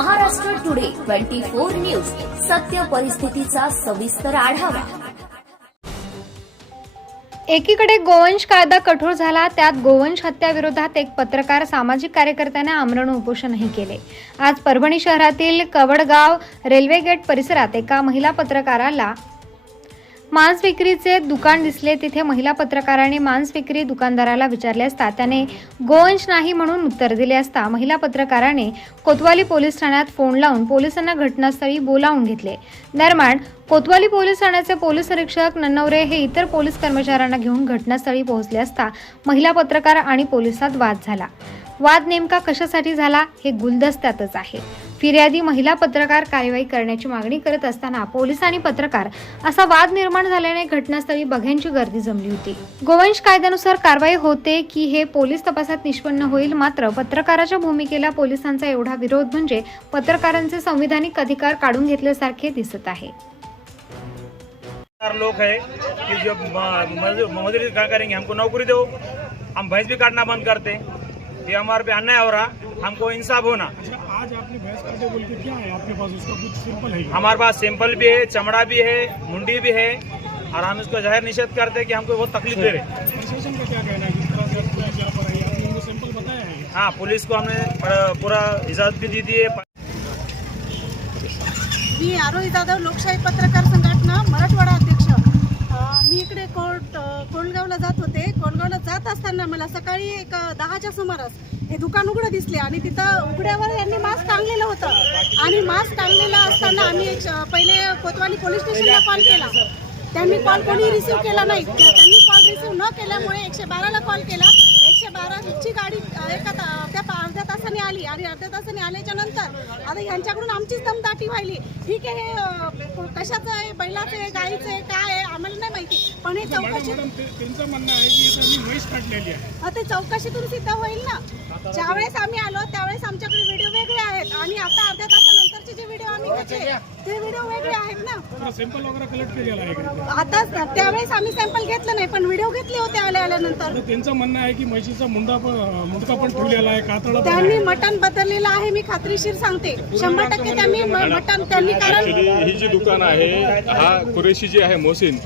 Twenty four news. सत्य परिस्थितीचा सविस्तर आढावा. एकीकडे गोवंश कायदा कठोर झाला त्यात गोवंश हत्याविरोधात एक पत्रकार सामाजिक कार्यकर्त्याने आमरण उपोषणही केले. आज परभणी शहरातील कवडगाव रेल्वे गेट परिसरात एका महिला पत्रकाराला मांस विक्रीचे दुकान दिसले तिथे महिला पत्रकाराने मांस विक्री दुकानदाराला विचारले असता त्याने गोवंश नाही म्हणून उत्तर दिले असता महिला पत्रकाराने कोतवाली पोलीस ठाण्यात फोन लावून पोलिसांना घटनास्थळी बोलावून घेतले. दरम्यान कोतवाली पोलीस ठाण्याचे पोलीस निरीक्षक नन्नवरे हे इतर पोलीस कर्मचाऱ्यांना घेऊन घटनास्थळी पोहोचले असता महिला पत्रकार आणि पोलिसात वाद झाला. वाद नेमका कशासाठी झाला हे गुलदस्त्यातच आहे. फिर्यादी महिला पत्रकार कार्यवाही करण्याची मागणी करत असताना पोलीस आणि पत्रकार असा वाद निर्माण झाल्याने घटनास्थळी बघ्यांची गर्दी जमली होती. गोवंश कायद्यानुसार कारवाई होते की हे पोलीस तपासात निष्पन्न होईल मात्र पत्रकाराच्या भूमिकेला पोलिसांचा एवढा विरोध म्हणजे पत्रकारांचे संविधानिक अधिकार काढून घेतल्यासारखे दिसत आहे. लोग है कि जो मजदूरी का करेंगे हमको नौकरी दो हम भैंस भी काटना बंद करते. ये हमारे पे अन्याय हो रहा. हमको इंसाफ होना। आज आपने भैंस काटे बोल के क्या है? आपके पास उसका कुछ सिंपल है? हमारे पास सैंपल भी है चमड़ा भी है मुंडी भी है और हम इसको जाहिर निषेध करते हैं कि हमको बहुत तकलीफ दे रहे हैं। प्रशासन का क्या कहना है? जिस तरह से आपको यहाँ पर है? आपने उनको सैंपल बताया है? हाँ पुलिस को हमने पूरा इजाजत भी दी थी है। मी आरोही जाधव लोकशाही पत्रकार संघटना मराठवाडा अध्यक्ष. मी इकडे अं, कोंडगावला जात होते. कोंडगावला जात असताना मला सकाळी एक दहाच्या सुमारास हे दुकान उघडं दिसले आणि तिथं उघड्यावर यांनी मास्क टांगलेलं होतं. आणि मास्क टांगलेलं असताना आम्ही पहिले कोतवाली पोलीस स्टेशनला कॉल केला. त्यांनी कॉल कोणी रिसीव्ह केला नाही. त्या- त्यांनी कॉल रिसीव्ह न केल्यामुळे एकशे बाराला कॉल केला. एकशे बाराची गाडी एका ता- त्या अर्ध्या तासाने आली आणि अर्ध्या तासाने आल्याच्यानंतर आता यांच्याकडून आमचीच दमदाटी व्हायली. ठीक आहे हे कशाचं आहे बैलाचं आहे गाईचं आहे काय आहे आम्हाला नाही माहिती. पण हे चौकशी मॅडम ते- त्यांचं म्हणणं आहे की इथं आम्ही म्हैस काढलेली आहे. हा, ते चौकशीतून सिद्ध होईल ना. ज्यावेळेस आम्ही आलो त्यावेळेस आमच्याकडे व्हिडिओ वेगळे आहेत. आणि आता अर्ध्या जे ते व्हिडिओ वेगळे आहेत ना. तर सॅम्पल वगैरे कलेक्ट केलेला आहे का आता त्यावेळेस आम्ही सॅम्पल घेतलं नाही पण व्हिडिओ घेतले होते आल्या आल्यानंतर. तर त्यांचं म्हणणं आहे की म्हशीचा मुंडा पण मुंडका पण ठेवलेला आहे पण त्यांनी मटण बदललेलं आहे मी खात्रीशीर सांगते. शंभर टक्के त्यांनी म- मटण त्यांनी कारण ही जी दुकान आहे हा कुरेशी जी आहे मोहसिन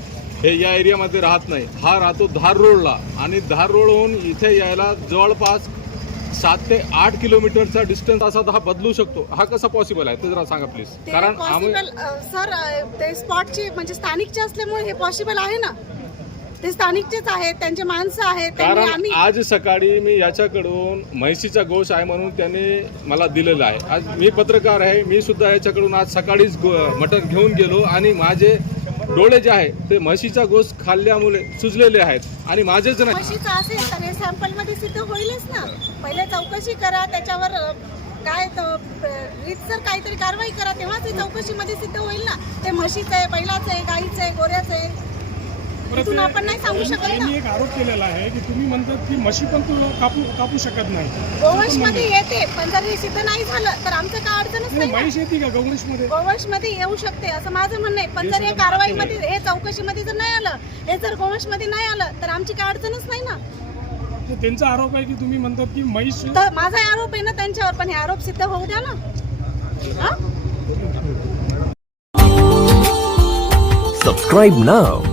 हे या एरियामध्ये राहत नाही. हा राहतो धार रोडला आणि धार रोडहून इथे यायला जवळपास सात ते आठ किलोमीटरचा डिस्टन्स असा हा बदलू शकतो. हा कसा पॉसिबल आहे? ते जरा सांगा प्लीज कारण आम्ही पॉसिबल सर ते स्पॉटचे म्हणजे स्थानिकचे असल्यामुळे हे पॉसिबल आहे ना? ते स्थानिकचेच आहेत त्यांचे माणसं आहेत त्यांनी कारण आम्ही आज सकाळी मी याच्याकडून म्हैसीचा गोश आहे म्हणून त्यांनी मला दिलेला आहे. आज मी पत्रकार आहे मी सुद्धा याच्याकडून आज सकाळीच गो- मटण घेऊन गेलो आणि माझे डोळे जे आहे ते म्हशीचा गोस खाल्ल्यामुळे सुजलेले आहेत. आणि माझेच नाही. म्हशीचं असेल तर हे सॅम्पल सिद्ध होईलच ना. पहिले चौकशी करा त्याच्यावर काय रीतसर काहीतरी कारवाई करा तेव्हा ते चौकशीमध्ये सिद्ध होईल ना. ते म्हशीचं आहे बैलाचं आहे गाईचं आहे गोऱ्याचं आहे. परत इथून आपण नाही सांगू शकत ना. यांनी एक आरोप केलेला आहे की तुम्ही म्हणतात की म्हशी पण तू कापू कापू शकत नाही. गोवंशमध्ये येते पण जर हे सिद्ध नाही झालं तर आमचं काय अडचणच नाही, ना. म्हैस येते का गौरीशमध्ये? गोवंशमध्ये येऊ शकते असं माझं म्हणणं आहे. पण जर हे कारवाईमध्ये हे चौकशीमध्ये जर नाही आलं हे जर गोवंशमध्ये नाही आलं तर आमची काय अडचणच नाही ना. त्यांचा आरोप आहे की तुम्ही म्हणतात की म्हैस तर माझा आरोप आहे ना त्यांच्यावर पण हे आरोप सिद्ध होऊ द्या ना. हा? Subscribe now